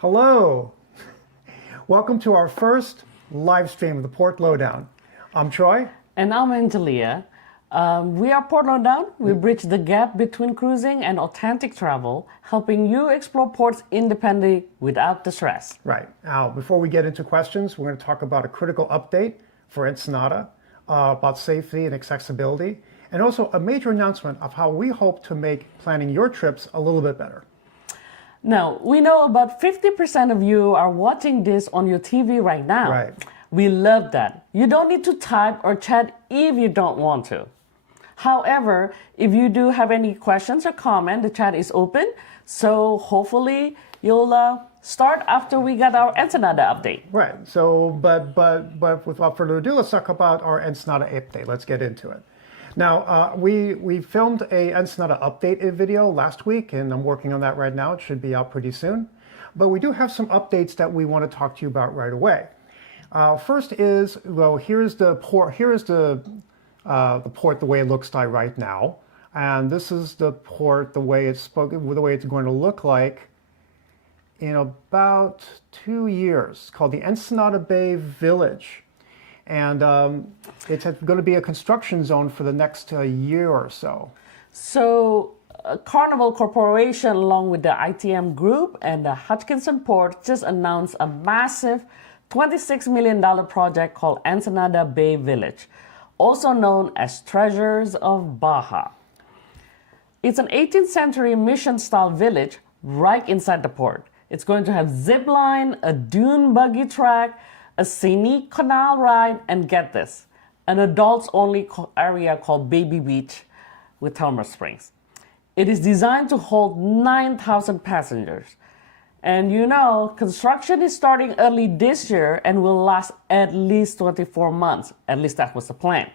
Hello. Welcome to our first live stream of the Port Lowdown. I'm Troy. And I'm Angelia. We are Port Lowdown. We bridge the gap between cruising and authentic travel, helping you explore ports independently without the stress. Right. Now, before we get into questions, we're going to talk about a critical update for Ensenada about safety and accessibility, and also a major announcement of how we hope to make planning your trips a little bit better. Now, we know about 50% of you are watching this on your TV right now. Right. We love that. You don't need to type or chat if you don't want to. However, if you do have any questions or comment, the chat is open. So hopefully you'll start after we get our Ensenada update. Right. So, but without further ado, let's talk about our Ensenada update. Let's get into it. Now, we filmed a Ensenada update video last week, and I'm working on that right now. It should be out pretty soon. But we do have some updates that we want to talk to you about right away. First is, well, here's the port. Here's the port the way it looks like right now, and this is the port the way it's going to look like in about 2 years. It's called the Ensenada Bay Village. And it's going to be a construction zone for the next year or so. So Carnival Corporation, along with the ITM Group and the Hutchinson Port, just announced a massive $26 million project called Ensenada Bay Village, also known as Treasures of Baja. It's an 18th century mission-style village right inside the port. It's going to have zip line, a dune buggy track, a scenic canal ride, and get this, an adults-only area called Baby Beach with thermal springs. It is designed to hold 9,000 passengers. And you know, construction is starting early this year and will last at least 24 months. At least that was the plan.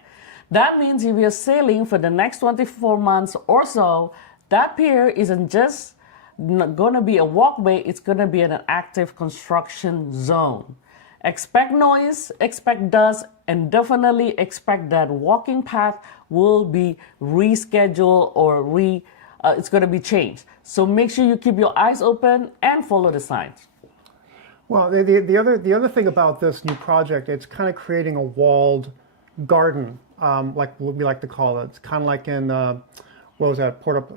That means if you're sailing for the next 24 months or so, that pier isn't just going to be a walkway, it's going to be an active construction zone. Expect noise, expect dust, and definitely expect that walking path will be rescheduled or it's going to be changed. So make sure you keep your eyes open and follow the signs. Well, the other thing about this new project, it's kind of creating a walled garden, like what we like to call it. It's kind of like in what was that port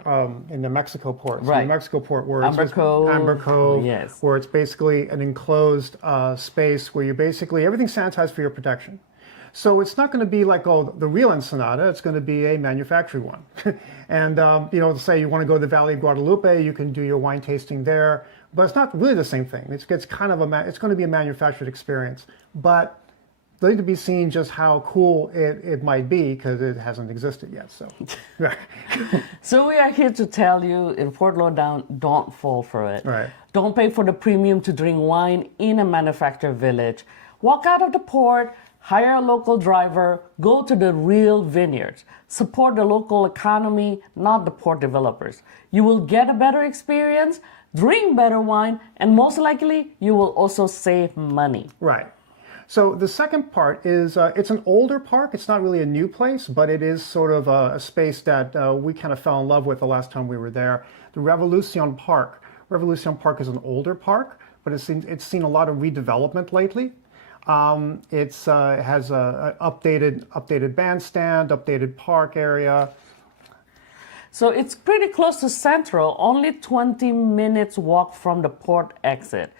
in the Mexico port? So right. The Mexico port, where Amber Cove, yes. Where it's basically an enclosed space where you basically everything's sanitized for your protection. So it's not going to be like the real Ensenada. It's going to be a manufactured one. And you know, say you want to go to the Valley of Guadalupe, you can do your wine tasting there. But it's not really the same thing. It's kind of it's going to be a manufactured experience. But need to be seen just how cool it might be because it hasn't existed yet. So, So we are here to tell you in Port Lowdown, don't fall for it. Right. Don't pay for the premium to drink wine in a manufactured village. Walk out of the port, hire a local driver, go to the real vineyards. Support the local economy, not the port developers. You will get a better experience, drink better wine, and most likely you will also save money. Right. So the second part is it's an older park. It's not really a new place, but it is sort of a space that we kind of fell in love with the last time we were there. The Revolucion Park. Revolucion Park is an older park, but it's seen a lot of redevelopment lately. It has a updated bandstand, updated park area. So it's pretty close to Central, only 20 minutes walk from the port exit.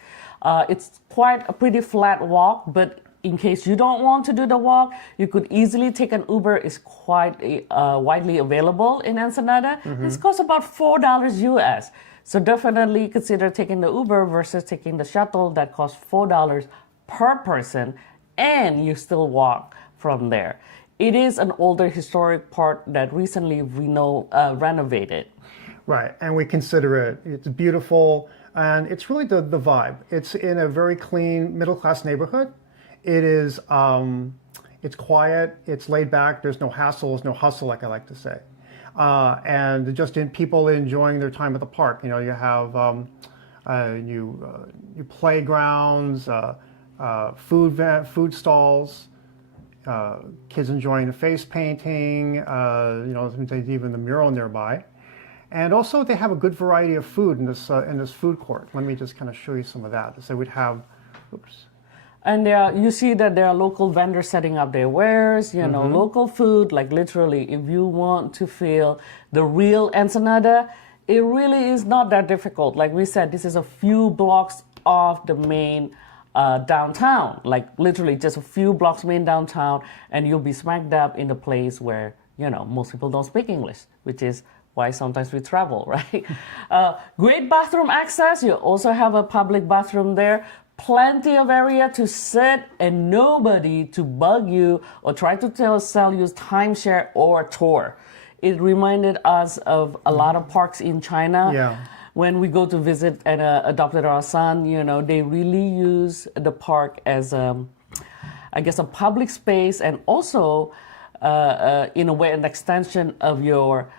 It's quite a pretty flat walk, but in case you don't want to do the walk, you could easily take an Uber. It's quite widely available in Ensenada. Mm-hmm. It costs about $4 US. So definitely consider taking the Uber versus taking the shuttle that costs $4 per person, and you still walk from there. It is an older historic park that recently renovated. Right, and we consider it's beautiful. And it's really the vibe. It's in a very clean middle-class neighborhood. It is, it's quiet, it's laid back, there's no hassle, there's no hustle, like I like to say. And just people enjoying their time at the park. You know, you have you playgrounds, food stalls, kids enjoying the face painting, you know, even the mural nearby. And also, they have a good variety of food in this food court. Let me just kind of show you some of that. So we'd have, oops. And you see that there are local vendors setting up their wares, local food, like literally, if you want to feel the real Ensenada, it really is not that difficult. Like we said, this is a few blocks off the main downtown, like literally just a few blocks main downtown, and you'll be smack dab in the place where, most people don't speak English, which is why sometimes we travel, right? Great bathroom access. You also have a public bathroom there. Plenty of area to sit and nobody to bug you or try to sell you timeshare or a tour. It reminded us of a lot of parks in China. Yeah. When we go to visit and adopted our son, they really use the park as, I guess, a public space and also, in a way, an extension of your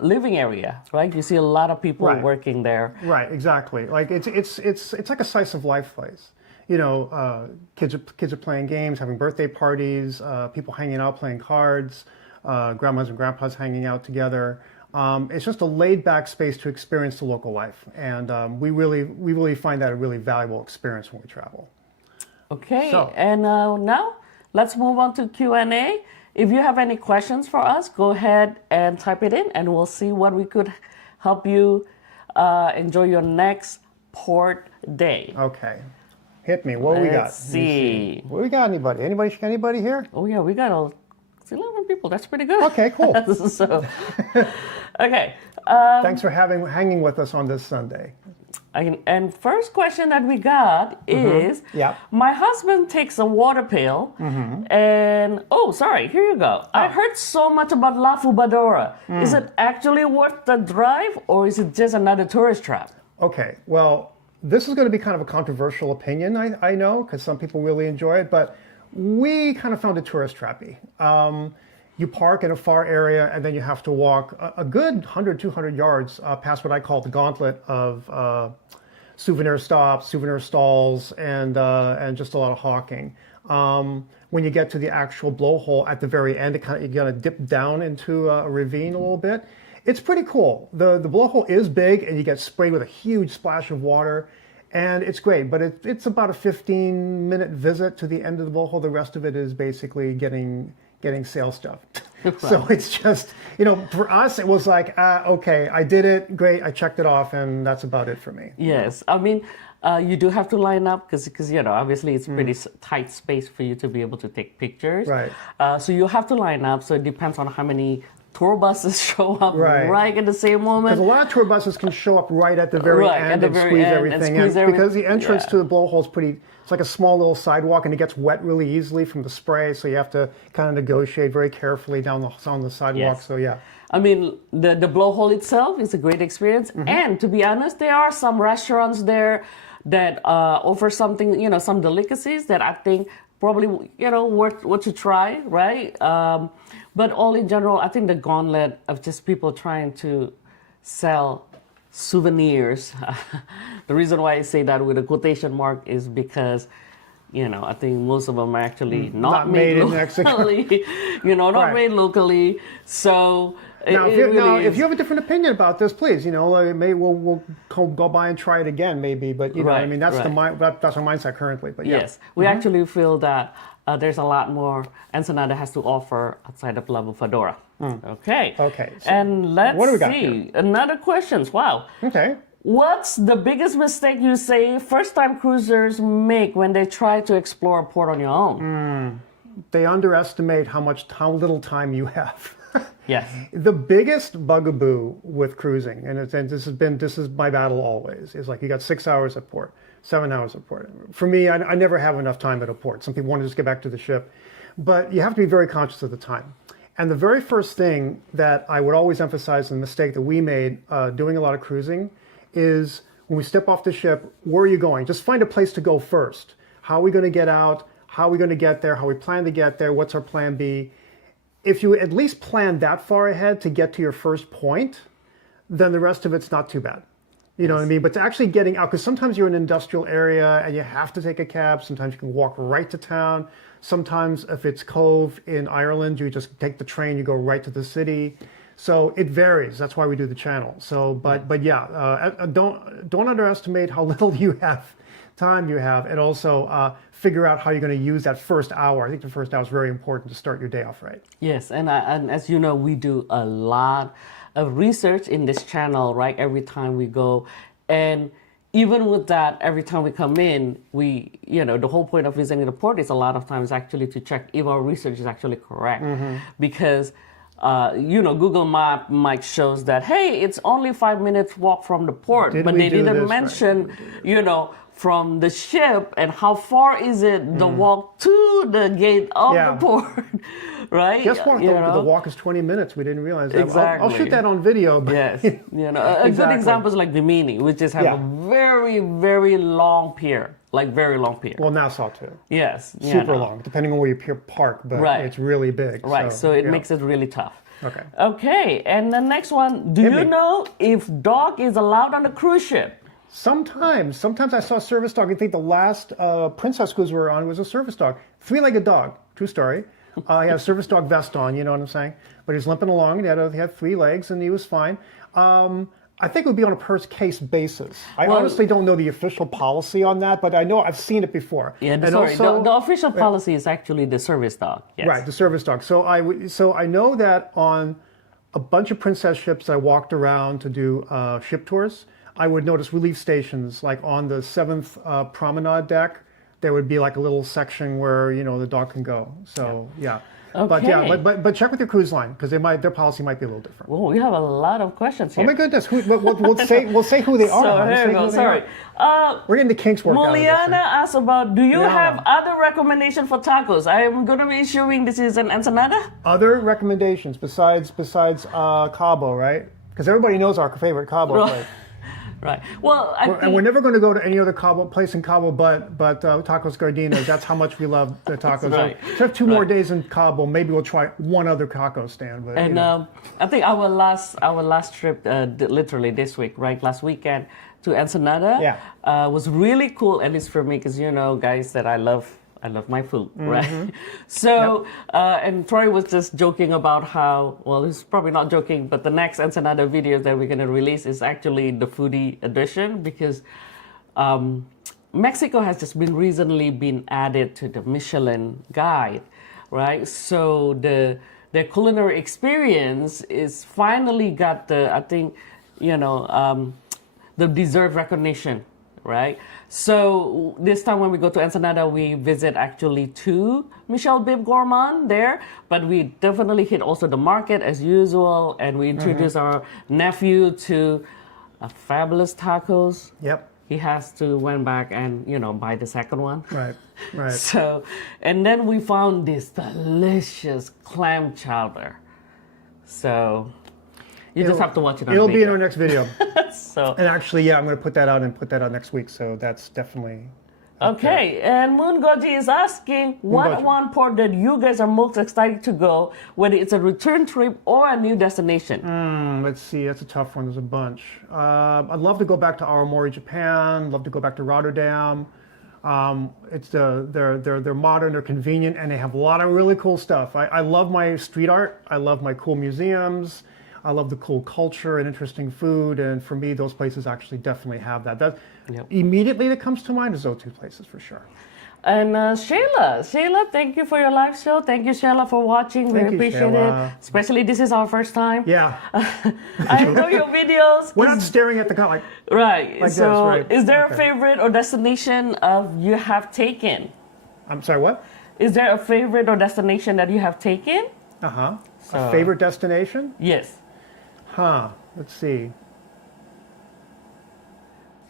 living area, right? You see a lot of people working there. Right, exactly. Like it's like a slice of life place. Kids are playing games, having birthday parties, people hanging out playing cards, grandmas and grandpas hanging out together. It's just a laid back space to experience the local life, and we really find that a really valuable experience when we travel. Okay, so, and now let's move on to Q&A. If you have any questions for us, go ahead and type it in, and we'll see what we could help you enjoy your next port day. Okay. Hit me. What do we got? Let's see. What do we got? Anybody here? Oh, yeah, we got 11 people. That's pretty good. Okay, cool. So, okay. Thanks for hanging with us on this Sunday. And first question that we got is, my husband takes a water pail and, here you go. I heard so much about La Fubadora. Is it actually worth the drive or is it just another tourist trap? Okay, well, this is going to be kind of a controversial opinion, I know, because some people really enjoy it, but we kind of found it tourist trappy. You park in a far area and then you have to walk a good 100, 200 yards past what I call the gauntlet of souvenir stops, souvenir stalls, and just a lot of hawking. When you get to the actual blowhole at the very end, you're going to dip down into a ravine a little bit. It's pretty cool. The blowhole is big and you get sprayed with a huge splash of water. And it's great, but it's about a 15-minute visit to the end of the blowhole. The rest of it is basically getting sales stuff. So it's just, for us, it was like, okay, I did it, great, I checked it off, and that's about it for me. Yes, I mean, you do have to line up because obviously it's pretty tight space for you to be able to take pictures. Right. So you have to line up, so it depends on how many tour buses show up right at the same moment. Because a lot of tour buses can show up right at the very end and squeeze everything in. Because the entrance to the blowhole is it's like a small little sidewalk and it gets wet really easily from the spray. So you have to kind of negotiate very carefully on the sidewalk. Yes. So yeah. I mean, the blowhole itself is a great experience. And to be honest, there are some restaurants there that offer something, some delicacies that I think probably, worth what to try, right? But all in general, I think the gauntlet of just people trying to sell souvenirs. The reason why I say that with a quotation mark is because, I think most of them are actually not made in Mexico. locally. Not made locally. So now, if you have a different opinion about this, please, we'll go by and try it again, maybe. But I mean, that's that's our mindset currently. But yes, we actually feel that there's a lot more Ensenada has to offer outside of La Fedora. Okay. Okay. So and let's what do we got see. Here? Another question. Wow. Okay. What's the biggest mistake you say first-time cruisers make when they try to explore a port on your own? They underestimate how little time you have. Yes. The biggest bugaboo with cruising, and this is my battle always, is like you got 6 hours at port, 7 hours at port. For me, I never have enough time at a port. Some people want to just get back to the ship, but you have to be very conscious of the time. And the very first thing that I would always emphasize, and the mistake that we made doing a lot of cruising, is when we step off the ship, where are you going? Just find a place to go first. How are we going to get out? How are we going to get there? How we plan to get there? What's our plan B? If you at least plan that far ahead to get to your first point, then the rest of it's not too bad. You know what I mean? But to actually getting out, because sometimes you're in an industrial area and you have to take a cab. Sometimes you can walk right to town. Sometimes if it's Cove in Ireland, you just take the train, you go right to the city. So it varies. That's why we do the channel. So, but yeah, don't underestimate how little time you have, and also figure out how you're going to use that first hour. I think the first hour is very important to start your day off right. Yes, and as you know, we do a lot of research in this channel, right? Every time we go, and even with that, every time we come in, the whole point of visiting the port is a lot of times actually to check if our research is actually correct, because. Google Map might shows that, hey, it's only 5 minutes walk from the port, but they didn't mention, from the ship and how far is it the walk to the gate of the port, right? Guess what? The walk is 20 minutes. We didn't realize that. Exactly. I'll shoot that on video. But yes, a good example is like Bimini, which is have a very, very long pier. Like very long pier. Well, Nassau too. Yes. Super long, depending on where you park, but it's really big. Right, so it makes it really tough. Okay. Okay, and the next one, do you know if dog is allowed on a cruise ship? Sometimes I saw a service dog. I think the last Princess cruise we were on was a service dog. 3-legged dog, true story. He had a service dog vest on, you know what I'm saying? But he was limping along, and he had 3 legs, and he was fine. I think it would be on a per case basis. I honestly don't know the official policy on that, but I know I've seen it before. Yeah, the official policy is actually the service dog. Yes. Right, the service dog. So I know that on a bunch of Princess ships I walked around to do ship tours, I would notice relief stations, like on the 7th promenade deck, there would be like a little section where, the dog can go. So, yeah. Okay. But check with your cruise line, because their policy might be a little different. Well, we have a lot of questions here. Oh my goodness, we'll say who they are. So here we go. Sorry. We're getting the kinks worked out. Muliana asked about, do you have other recommendations for tacos? I am going to be assuming this is an Ensenada. Other recommendations besides Cabo, right? Because everybody knows our favorite Cabo place. Right. Well, and we're never going to go to any other place in Cabo but Tacos Gardenias. That's how much we love the tacos. Right. So if we have 2 more days in Cabo, maybe we'll try one other taco stand. But, I think our last trip, literally this week, right, last weekend to Ensenada, was really cool, at least for me, because guys, that I love my food, right? So, and Troy was just joking about how, well, he's probably not joking, but the next Ensenada video that we're going to release is actually the foodie edition, because Mexico has just recently been added to the Michelin guide, right? So the culinary experience is finally got the deserved recognition, right? So this time when we go to Ensenada, we visit actually 2 Michel Bib Gourmand there, but we definitely hit also the market as usual, and we introduce our nephew to a fabulous tacos. Yep. He has to went back and buy the second one. Right. So, and then we found this delicious clam chowder. So you just have to watch it on video. It'll be in our next video. So, and actually, I'm going to put that out next week. So that's definitely okay. And Moon Goji is asking, what one port that you guys are most excited to go, whether it's a return trip or a new destination? Let's see. That's a tough one. There's a bunch. I'd love to go back to Aomori, Japan. Love to go back to Rotterdam. They're modern, they're convenient, and they have a lot of really cool stuff. I love my street art. I love my cool museums. I love the cool culture and interesting food, and for me, those places actually definitely have that. Immediately that comes to mind is those 2 places for sure. And Shayla, thank you for your live show. Thank you, Shayla, for watching. We appreciate it. Especially this is our first time. Yeah. I enjoy your videos. We're not staring at the car like right. Like so, this, right? Is there a favorite or destination you have taken? I'm sorry, what? Is there a favorite or destination that you have taken? A favorite destination? Yes. Let's see.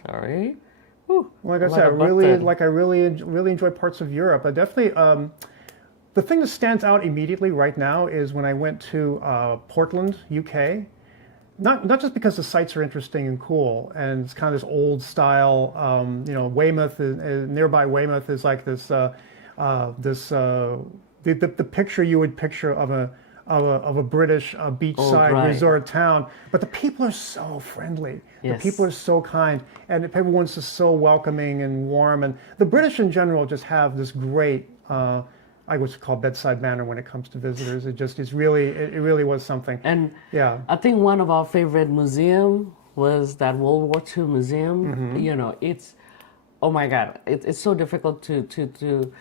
Sorry. Like I said, I really enjoy parts of Europe. I definitely, the thing that stands out immediately right now is when I went to Portland, UK. Not just because the sites are interesting and cool, and it's kind of this old style. Weymouth nearby Weymouth is like this. The picture you would picture of a British beachside resort town, but the people are so friendly. Yes. The people are so kind, and everyone's just so welcoming and warm. And the British in general just have this great, I I would call bedside manner when it comes to visitors. It really was something. And yeah, I think one of our favorite museum was that World War II museum. You know, it's, oh my God, it's so difficult to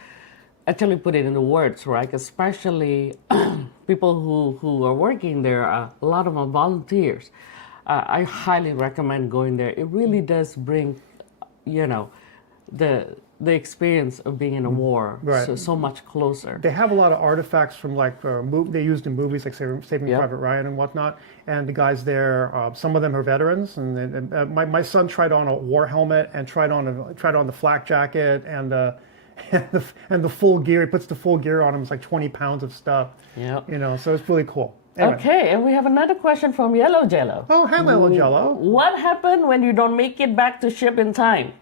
actually put it into words, right? Especially people who are working there, a lot of them are volunteers. I highly recommend going there. It really does bring, you know, the experience of being in a war so much closer. They have a lot of artifacts from like they used in movies like Saving Private Ryan and whatnot. And the guys there, some of them are veterans. And my son tried on a war helmet and tried on the flak jacket and the full gear. He puts the full gear on him. It's like 20 pounds of stuff. Yeah. You know, so it's really cool. Anyway. Okay, and we have another question from Yellow Jello. Oh, hello, Jello. What happened when you don't make it back to ship in time?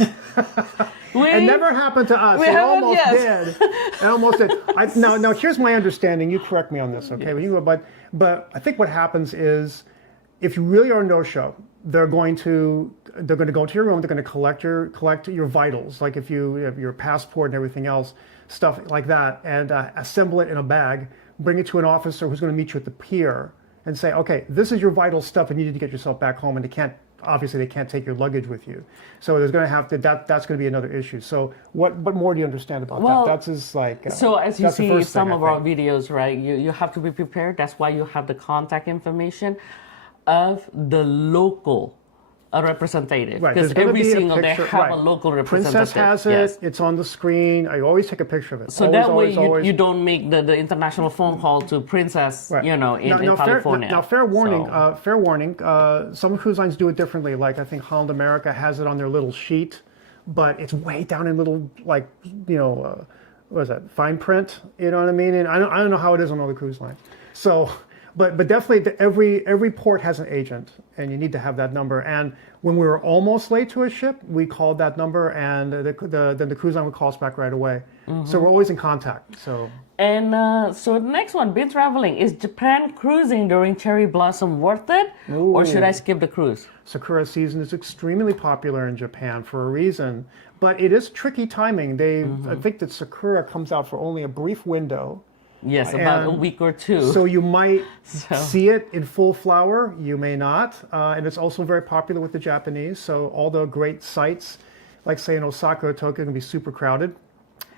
It never happened to us. It almost did. It almost did. Now, here's my understanding. You correct me on this, okay? Yes. But I think what happens is, if you really are no-show, they're going to go to your room. They're going to collect your vitals, like if you have your passport and everything else, stuff like that, and assemble it in a bag, bring it to an officer who's going to meet you at the pier, and say, okay, this is your vital stuff, and you need to get yourself back home, and they can't take your luggage with you. So there's going to have to, that's going to be another issue. So what more do you understand about that? That's just like... so as you see some of our videos, right, you have to be prepared. That's why you have the contact information of the local representative. Right, because every single day have a local representative. Princess has it, it's on the screen. I always take a picture of it. So always, you don't make the international phone call to Princess, you know, in California. Fair warning, some cruise lines do it differently. Like I think Holland America has it on their little sheet, but it's way down in little, like, you know, what is that, fine print? You know what I mean? And I don't know how it is on other cruise lines. So... But definitely every port has an agent, and you need to have that number. And when we were almost late to a ship, we called that number, and then the cruise line would call us back right away. So we're always in contact. So so the next one, been traveling. Is Japan cruising during cherry blossom worth it, or should I skip the cruise? Sakura season is extremely popular in Japan for a reason, but it is tricky timing. I think that Sakura comes out for only a brief window. Yes, about a week or two. So you might see it in full flower, you may not. And it's also very popular with the Japanese. So all the great sites, like say in Osaka or Tokyo, are going to be super crowded.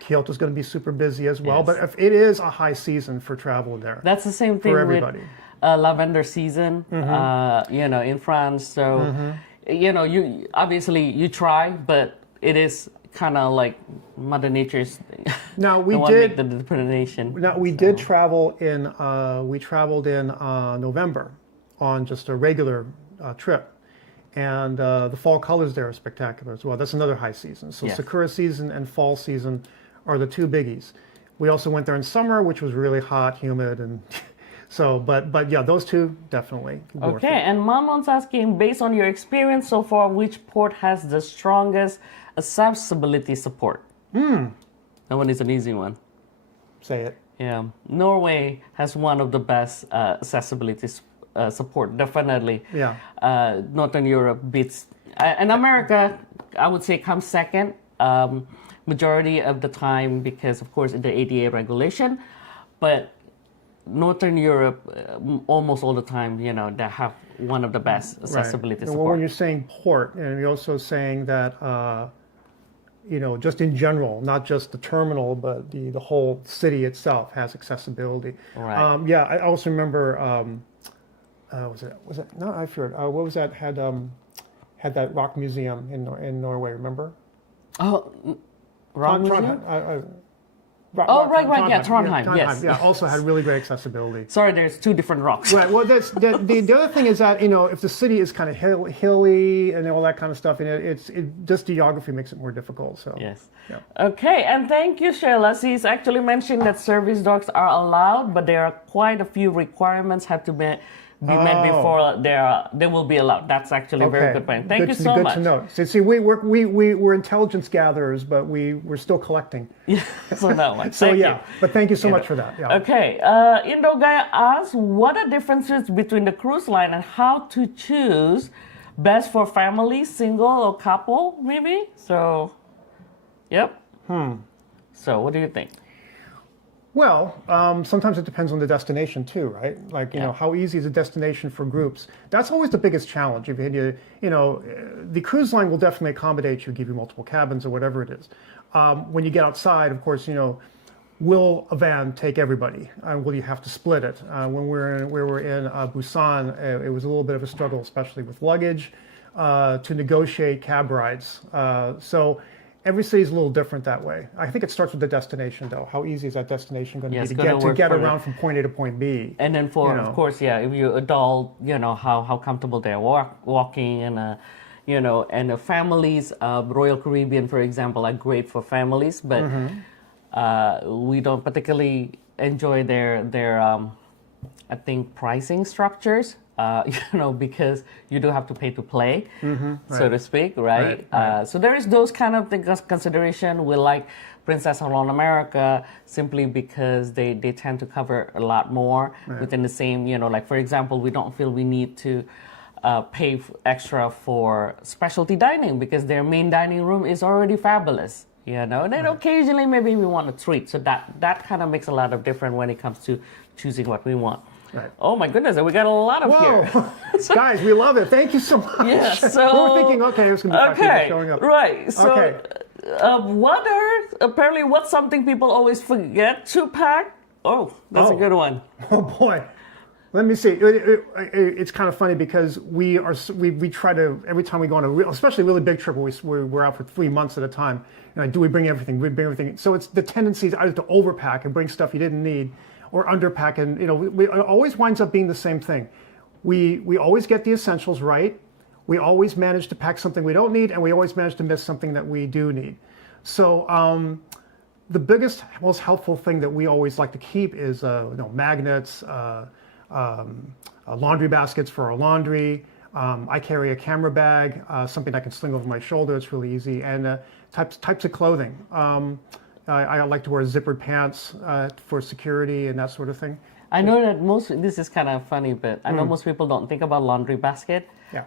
Kyoto's going to be super busy as well. Yes. But if it is a high season for travel there. That's the same thing for everybody. With lavender season, you know, in France. So, you know, you obviously you try, but it is kind of like Mother Nature's. Now we did the determination. Now we did travel in. We traveled in November on just a regular trip, and the fall colors there are spectacular as well. That's another high season. So Sakura season and fall season are the two biggies. We also went there in summer, which was really hot, humid, and so. But yeah, those two definitely. Okay, and Mamon's asking, based on your experience so far, which port has the strongest accessibility support? That one is an easy one. Say it. Yeah, Norway has one of the best accessibility support, definitely. Yeah. Northern Europe beats, and America, I would say, comes second. Majority of the time, because of course the ADA regulation, but Northern Europe, almost all the time, you know, they have one of the best accessibility support. Well, when you're saying port, and you're also saying that, you know, just in general, not just the terminal, but the whole city itself has accessibility. Right. Yeah, I also remember, was it not Eifjord? What was that? Had that rock museum in Norway? Remember? Oh, rock museum. Trondheim, yes. Yeah, also had really great accessibility. Sorry, there's two different rocks. Right, well, the other thing is that, you know, if the city is kind of hilly and all that kind of stuff, and just geography makes it more difficult, so. Yes. Yeah. Okay, and thank you, Sheila. She's actually mentioned that service dogs are allowed, but there are quite a few requirements have to be met before they will be allowed. That's actually a very good point. Thank you so much. Good to know. So, see, we're intelligence gatherers, but we're still collecting. Yeah, so that one. So but thank you so much for that. Yeah. Okay, Indo Guy asks, what are differences between the cruise line and how to choose best for family, single or couple, maybe? So, yep. So what do you think? Well, sometimes it depends on the destination too, right? Like, you know, how easy is a destination for groups? That's always the biggest challenge. If you know, the cruise line will definitely accommodate you, give you multiple cabins or whatever it is. When you get outside, of course, you know, will a van take everybody? Will you have to split it? When we were in Busan, it was a little bit of a struggle, especially with luggage, to negotiate cab rides. So every city is a little different that way. I think it starts with the destination, though. How easy is that destination going to be to get around from point A to point B? And then of course, yeah, if you're adult, you know, how comfortable they're walking, and you know, and the families. Royal Caribbean, for example, are great for families, but we don't particularly enjoy their I think pricing structures. You know, because you do have to pay to play, so to speak, right? So there is those kind of things consideration. We like Princess Alone America simply because they tend to cover a lot more within the same, you know, like for example, we don't feel we need to pay extra for specialty dining because their main dining room is already fabulous. You know, and then occasionally maybe we want a treat. So that kind of makes a lot of difference when it comes to choosing what we want. Right. Oh my goodness, we got a lot of here. Guys, we love it. Thank you so much. Yeah, so we were thinking, okay, there's going to be 5 people showing up. Right. So, what's something people always forget to pack? Oh, that's a good one. Oh boy. Let me see. It's kind of funny because we try to, every time we go on especially a really big trip where we're out for 3 months at a time. You know, do we bring everything? We bring everything. So it's the tendency is either to overpack and bring stuff you didn't need, or underpack, and you know, it always winds up being the same thing. We always get the essentials right. We always manage to pack something we don't need, and we always manage to miss something that we do need. So the biggest, most helpful thing that we always like to keep is you know, magnets, laundry baskets for our laundry. I carry a camera bag, something I can sling over my shoulder. It's really easy, and types of clothing. I like to wear zippered pants for security and that sort of thing. I know that this is kind of funny, but I know most people don't think about laundry basket. Yeah.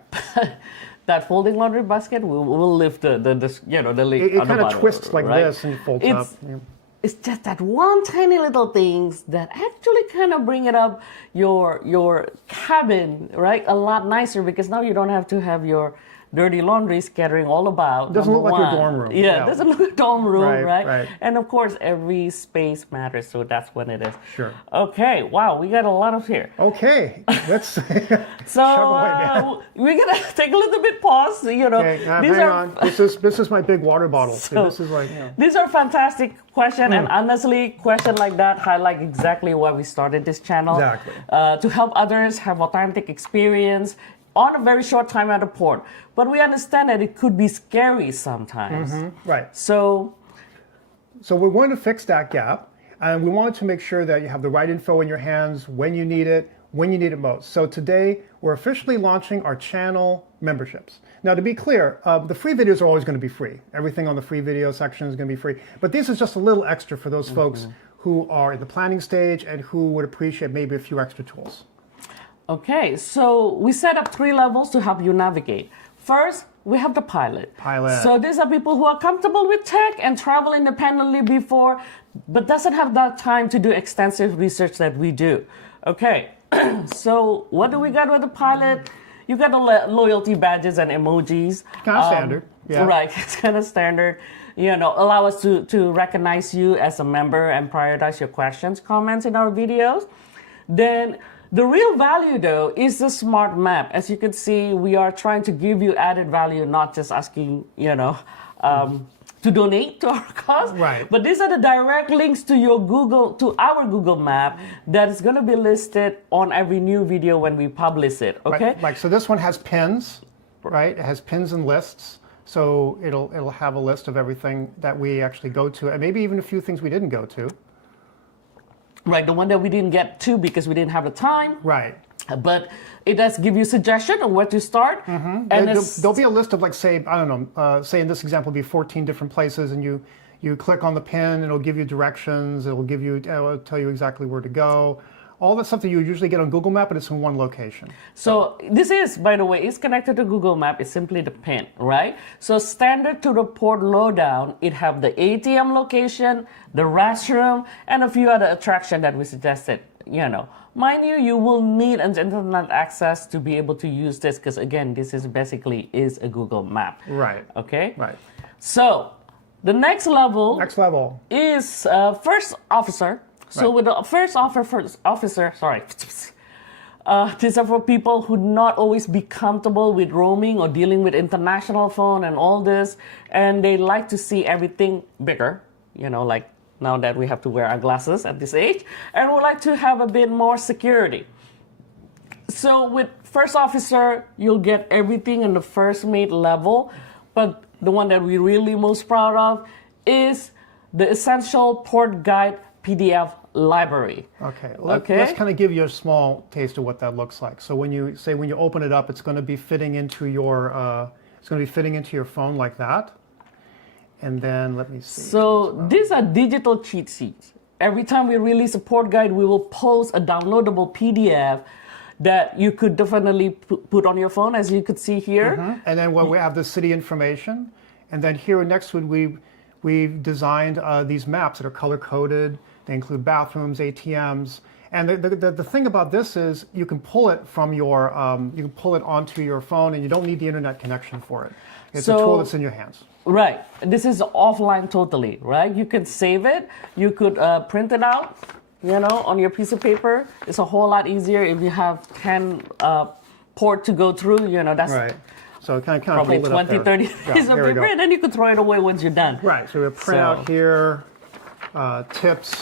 That folding laundry basket will lift the you know, the leg. It kind of twists like this and it folds up. Yeah. It's just that one tiny little things that actually kind of bring it up your cabin, right? A lot nicer, because now you don't have to have your dirty laundry scattering all about. Doesn't look like your dorm room. Yeah, it doesn't look like a dorm room, right? Right. And of course, every space matters, so that's when it is. Sure. Okay, wow, we got a lot of here. Okay, let's so we're gonna take a little bit pause. You know, okay, hang on. This is my big water bottle. So this is like, you know. These are fantastic questions, and honestly, question like that highlight exactly why we started this channel. Exactly. To help others have authentic experience on a very short time at a port. But we understand that it could be scary sometimes. Right. So we're going to fix that gap, and we wanted to make sure that you have the right info in your hands when you need it most. So today, we're officially launching our channel memberships. Now, to be clear, the free videos are always going to be free. Everything on the free video section is going to be free. But this is just a little extra for those folks who are in the planning stage and who would appreciate maybe a few extra tools. Okay, so we set up 3 levels to help you navigate. First, we have the pilot. So these are people who are comfortable with tech and travel independently before, but doesn't have that time to do extensive research that we do. Okay, so what do we got with the pilot? You got the loyalty badges and emojis. Kind of standard. Yeah. Right, it's kind of standard. You know, allow us to recognize you as a member and prioritize your questions, comments in our videos. Then the real value, though, is the smart map. As you can see, we are trying to give you added value, not just asking, you know, to donate to our cause. Right. But these are the direct links to our Google Map that is going to be listed on every new video when we publish it. Okay. Right. Like, so this one has pins, right? It has pins and lists. So it'll have a list of everything that we actually go to, and maybe even a few things we didn't go to. Right, the one that we didn't get to because we didn't have the time. Right. But it does give you suggestion on where to start. And there'll be a list of, like, say, I don't know, say in this example, it'll be 14 different places, and you click on the pin, it'll give you directions, it'll tell you exactly where to go. all the stuff that you usually get on Google Map, but it's in one location. So this is, by the way, is connected to Google Map. It's simply the pin, right? So standard to the port lowdown, it have the ATM location, the restroom, and a few other attractions that we suggested. Mind you, you will need an internet access to be able to use this because again, this is basically is a Google Map. Right. Okay. Right. So the next level is first officer. So with the first officer, sorry, these are for people who not always be comfortable with roaming or dealing with international phone and all this, and they like to see everything bigger, like now that we have to wear our glasses at this age, and would like to have a bit more security. So with first officer, you'll get everything in the first mate level, but the one that we're really most proud of is the Essential Port Guide PDF library. Okay. Let's kind of give you a small taste of what that looks like. So when you open it up, it's going to be fitting into your phone like that. And then let me see. So these are digital cheat sheets. Every time we release a port guide, we will post a downloadable PDF that you could definitely put on your phone, as you could see here. Mm-hmm. And then we have the city information. And then here next to it, we've designed these maps that are color-coded. They include bathrooms, ATMs. And the thing about this is you can pull it from onto your phone, and you don't need the internet connection for it. It's a tool that's in your hands. Right. This is offline totally, right? You can save it. You could print it out, on your piece of paper. It's a whole lot easier if you have 10 port to go through, that's right. So kind of probably 20, 30 pieces of paper, and then you could throw it away once you're done. Right. So we print out here. Tips,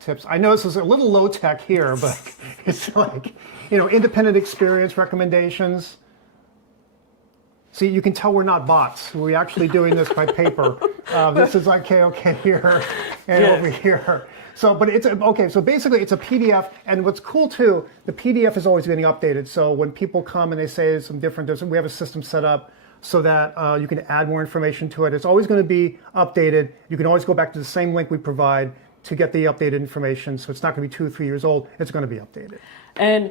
tips. I know this is a little low tech here, but it's like, independent experience recommendations. See, you can tell we're not bots. We're actually doing this by paper. This is like okay here and over here. So, but it's okay. So basically, it's a PDF, and what's cool too, the PDF is always getting updated. So when people come and they say some different, we have a system set up so that you can add more information to it. It's always going to be updated. You can always go back to the same link we provide to get the updated information. So it's not going to be 2 or 3 years old. It's going to be updated. And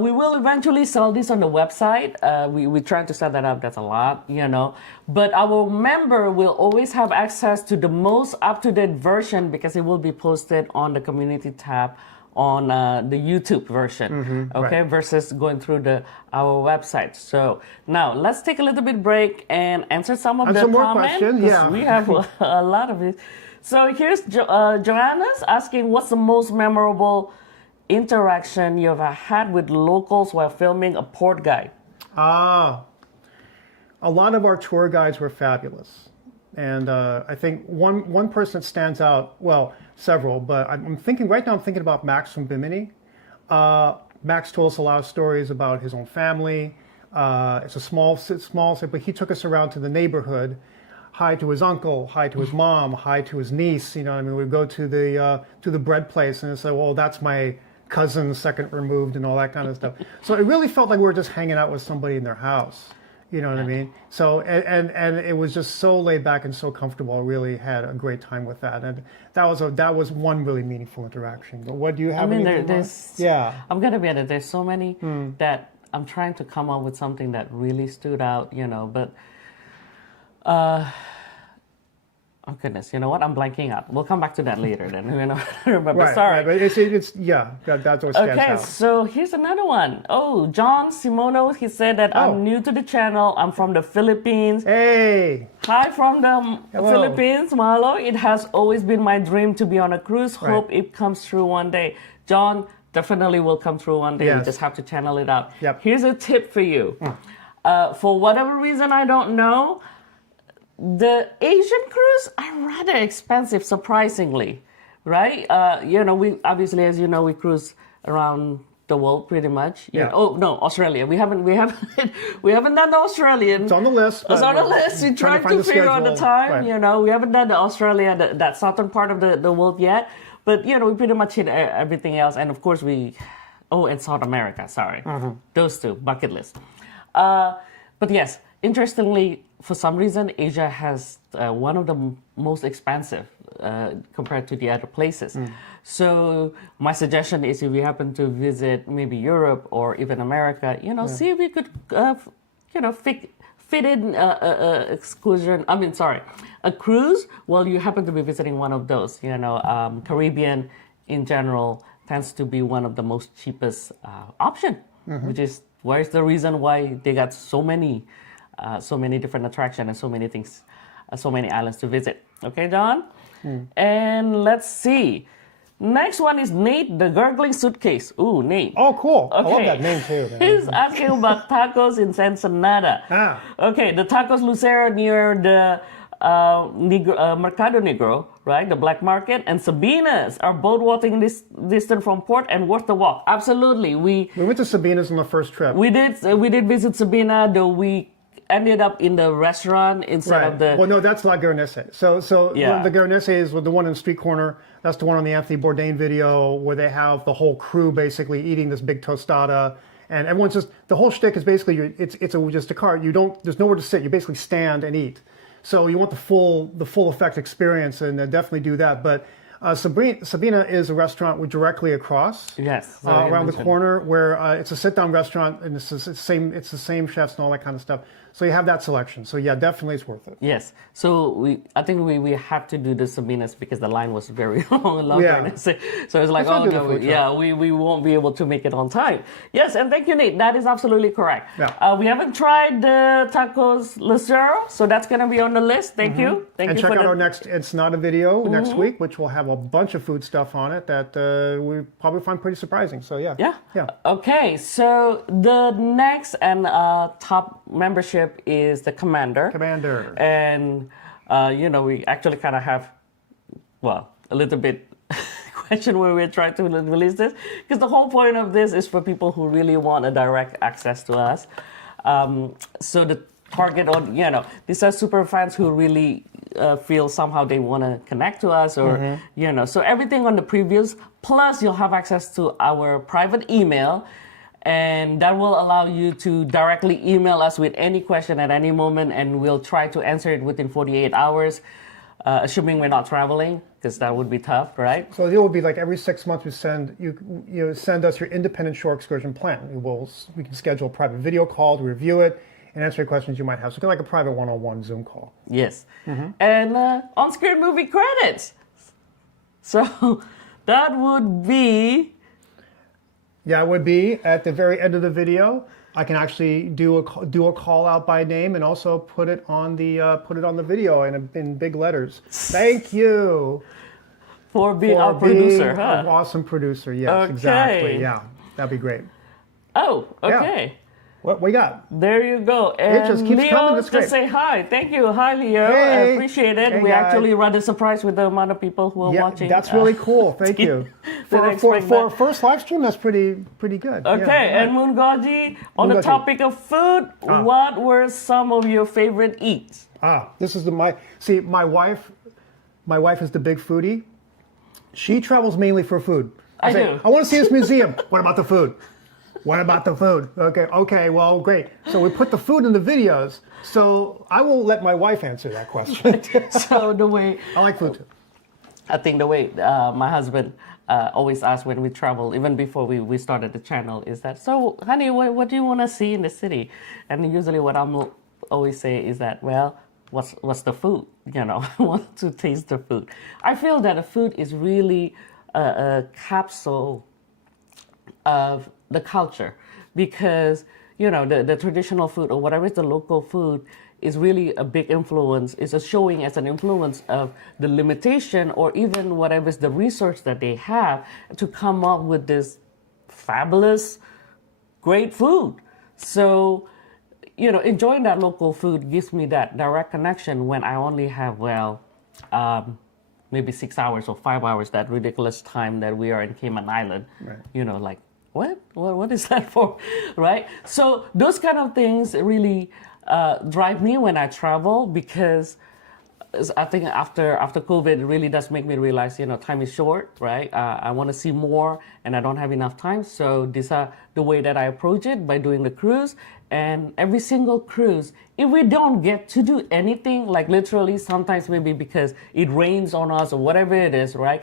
we will eventually sell this on the website. We're trying to set that up. That's a lot, But our member will always have access to the most up-to-date version because it will be posted on the community tab on the YouTube version, okay, right. Versus going through our website. So now let's take a little bit break and answer some of the comments. More questions, yeah. We have a lot of it. So here's Joanna's asking, what's the most memorable interaction you've had with locals while filming a port guide? A lot of our tour guides were fabulous. And I think one person that stands out, well, several, but I'm thinking about Max from Bimini. Max told us a lot of stories about his own family. It's a small, but he took us around to the neighborhood. Hi to his uncle, hi to his mom, hi to his niece. We'd go to the bread place and say, well, that's my cousin, second removed, and all that kind of stuff. So it really felt like we were just hanging out with somebody in their house. You know what I mean? So, and it was just so laid back and so comfortable. I really had a great time with that. And that was one really meaningful interaction. But what do you have? Yeah. I'm going to be honest, there's so many that I'm trying to come up with something that really stood out, but oh goodness, you know what? I'm blanking out. We'll come back to that later then. Remember. Right, sorry. Right, but that's what stands out. Okay, so here's another one. Oh, John Simono, he said that I'm new to the channel. I'm from the Philippines. Hey. Hi from the Philippines, Marlo. It has always been my dream to be on a cruise. Hope it comes through one day. John, definitely will come through one day. Yes. You just have to channel it out. Yep. Here's a tip for you. For whatever reason, I don't know, the Asian cruise are rather expensive, surprisly, right? We obviously, as you know, we cruise around the world pretty much. Yeah. Oh no, Australia. We haven't done the Australian. It's on the list. It's on the list. We're trying to figure out the time. Right. We haven't done the Australia, that southern part of the world yet. But we pretty much hit everything else, and of course and South America. Sorry, those two bucket list. But yes. interestingly, for some reason, Asia has one of the most expensive compared to the other places. So my suggestion is, if you happen to visit maybe Europe or even America, see if you could, fit in excursion. A cruise while you happen to be visiting one of those. Caribbean in general tends to be one of the most cheapest option, which is where's the reason why they got so many different attractions and so many things, so many islands to visit. Okay, John? And let's see. Next one is Nate, the Gurgling Suitcase. Ooh, Nate. Oh, cool. Okay. I love that name too. Man. He's asking about tacos in Ensenada. Okay, the Tacos Lucero near the Mercado Negro, right? The black market, and Sabina's are both walking distance from port and worth the walk. Absolutely. We went to Sabina's on the first trip. We did visit Sabina, though we ended up in the restaurant instead of the... Well, no, that's La Guernese. So Yeah. the Guernese is the one in the street corner. That's the one on the Anthony Bourdain video where they have the whole crew basically eating this big tostada. And everyone's just, the whole shtick is basically, just a cart. There's nowhere to sit. You basically stand and eat. So you want the full effect experience, and definitely do that. But Sabina is a restaurant directly across, around the corner, where it's a sit-down restaurant, and it's the same chefs and all that kind of stuff. So you have that selection. So yeah, definitely it's worth it. Yes. So I think we had to do the Sabina's because the line was very long. Yeah. So it's like, we won't be able to make it on time. Yes, and thank you, Nate. That is absolutely correct. Yeah. We haven't tried the tacos Lucero, so that's going to be on the list. Thank you. Thank you. And check out our next Ensenada video next week, which will have a bunch of food stuff on it that we probably find pretty surprising. So yeah. Okay, so the next and top membership is the Commander. And we actually kind of have, a little bit question when we're trying to release this, because the whole point of this is for people who really want a direct access to us. So the target these are super fans who really feel somehow they want to connect to us, or so everything on the previews, plus you'll have access to our private email, and that will allow you to directly email us with any question at any moment, and we'll try to answer it within 48 hours, assuming we're not traveling, because that would be tough, right? So it will be like every 6 months we send us your independent shore excursion plan. We can schedule a private video call to review it and answer any questions you might have. So like a private one-on-one Zoom call. Yes. And on-screen movie credits. So that would be... Yeah, it would be at the very end of the video. I can actually do a call out by name and also put it on the video in big letters. Thank you for being our producer, an awesome producer. Yes, exactly. Yeah, that'd be great. Oh, okay. Yeah. What we got? There you go. And it just keeps Leo, coming. That's great. just say hi. Thank you. Hi, Leo. Hey. I appreciate it. Hey, We're guys. actually rather surprised with the amount of people who are watching. That's really cool. Thank you. For our first live stream, that's pretty good. Okay, and Moongoji, on the topic of food, what were some of your favorite eats? This is my wife. My wife is the big foodie. She travels mainly for food. I say, I want to see this museum. What about the food? What about the food? Okay, well, great. So we put the food in the videos. So I will let my wife answer that question. So the way... I like food too. I think the way my husband always asks when we travel, even before we started the channel, is that, so honey, what do you want to see in the city? And usually what I'm always say is that, well, what's the food? I want to taste the food. I feel that the food is really a capsule of the culture, because the traditional food, or whatever is the local food, is really a big influence. It's a showing as an influence of the limitation, or even whatever is the research that they have to come up with this fabulous, great food. So enjoying that local food gives me that direct connection when I only have maybe 6 hours or 5 hours, that ridiculous time that we are in Cayman Island. Right. Like, what is that for, right? So those kind of things really drive me when I travel, because I think after COVID, it really does make me realize, time is short, right? I want to see more, and I don't have enough time. So these are the way that I approach it by doing the cruise. And every single cruise, if we don't get to do anything, like literally sometimes maybe because it rains on us or whatever it is, right?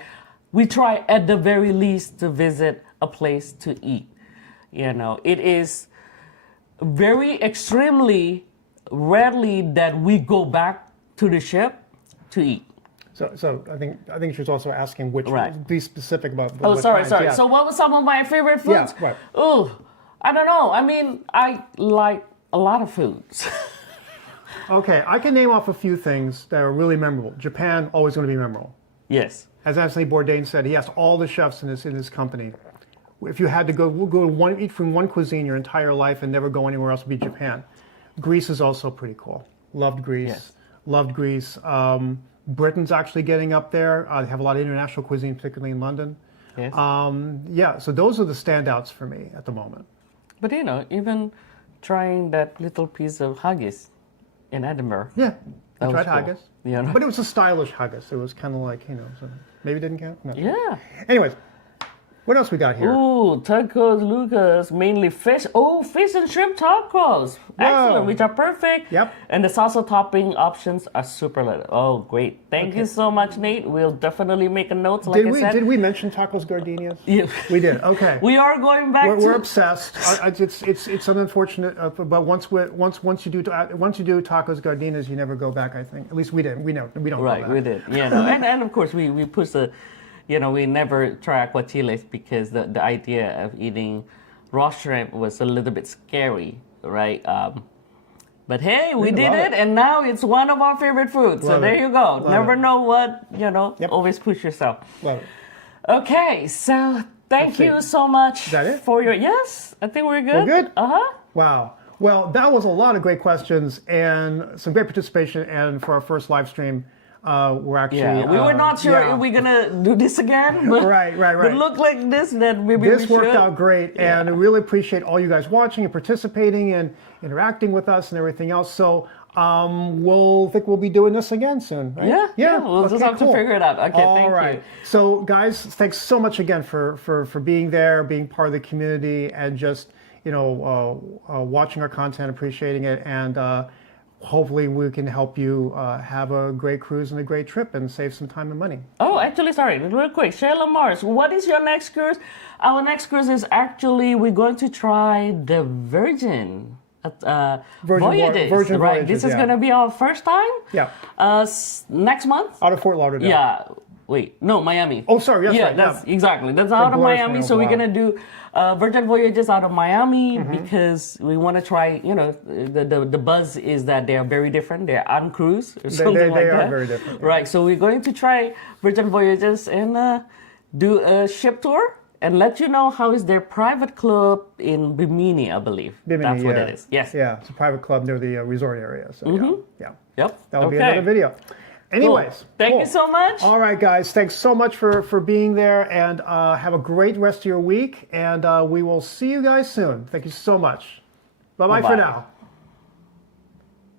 We try at the very least to visit a place to eat. It is very extremely rarely that we go back to the ship to eat. So I think she was also asking which. Right. Be specific about. Oh, what sorry. kinds. Yeah. So what were some of my favorite foods? Yeah, right. Oh, I don't know. I mean, I like a lot of foods. Okay, I can name off a few things that are really memorable. Japan, always going to be memorable. Yes. As Anthony Bourdain said, he asked all the chefs in his company, if you had to eat from one cuisine your entire life and never go anywhere else, it would be Japan. Greece is also pretty cool. Loved Greece. Yes. Loved Greece. Britain's actually getting up there. They have a lot of international cuisine, particularly in London. Yes. Yeah, so those are the standouts for me at the moment. But even trying that little piece of haggis in Edinburgh. Yeah, I That tried was cool. haggis. But it was a stylish haggis. It was kind of like, so maybe it didn't count. No. Yeah. Anyways, what else we got here? Ooh, tacos, Lucas, mainly fish. Oh, fish and shrimp tacos. Excellent, which are perfect. Yep. And the salsa topping options are super lit. Oh, great. Thank you so much, Nate. We'll definitely make a note, like I said. Did we mention tacos gardenias? Yeah. We did. Okay. We are going back We're obsessed. It's an unfortunate, but once you do tacos gardenias, you never go back. I think. At least we didn't. We don't go back. Right, we did. And of course we push the, we never try aguachiles because the idea of eating raw shrimp was a little bit scary, right? But hey, we did it, and now it's one of our favorite foods. So there you go. Never know what, always push yourself. Love it. Okay, so thank you so much Is that it? for your, yes, I think we're good. We're good? Uh-huh. Wow. Well, that was a lot of great questions and some great participation. And for our first live stream, we're actually... Yeah, we were not sure if we're going to do this again. But, Right. But look like this, that maybe This we worked should. out great, and I really appreciate all you guys watching and participating and interacting with us and everything else. So we'll be doing this again soon, right? Yeah. We'll just have to figure it out. Okay, All thank right. you. So, guys, thanks so much again for being there, being part of the community, and just watching our content, appreciating it, and hopefully we can help you have a great cruise and a great trip and save some time and money. Oh, actually, sorry, real quick. Shayla Mars, what is your next cruise? Our next cruise is actually, we're going to try the Virgin Voyages. Virgin right? Voyages, This is yeah. going to be our first time. Yeah. Next month. Out of Fort Lauderdale. Yeah. Wait, no, Miami. Oh, sorry. That's yeah, right. that's exactly. That's out of glorious Miami. name, So we're wow. gonna do Virgin Voyages out of Miami because we want to try. The buzz is that they are very different. They're on cruise or something they like are that. very different, yeah. Right. So we're going to try Virgin Voyages and do a ship tour and let you know how is their private club in Bimini, I believe. Bimini, That's what yeah. it is. Yes. Yeah, it's a private club near the resort area. So yeah. Yep. That'll be Okay. another video. Anyways, Cool. Thank you so much. All right, guys. Thanks so much for being there, and have a great rest of your week. And we will see you guys soon. Thank you so much. Bye-bye for Bye-bye. now.